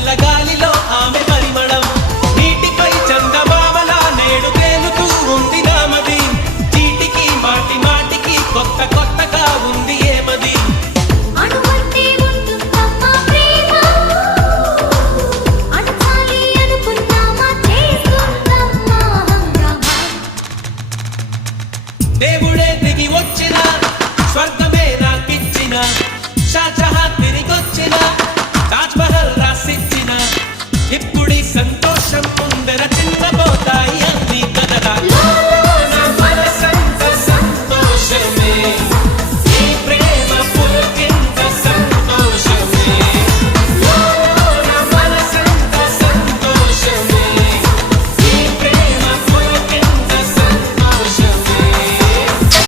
చల్లగాలిలో ఆమె పరిమళం నీటిపై చందమామలా నేడు తేలుతూ ఉంది నామది చీటికి మాటి మాటికి కొత్త కొత్తగా ఉంది ఏమది అణువంటే ఉంటుందమ్మా ప్రేమ అణచాలి అనుకున్నామా చేసుకుందమ్మా హంగామా దేవుడే దిగి వచ్చిన స్వర్గమే నాకిచ్చిన షాజహాన్ తిరిగొచ్చిన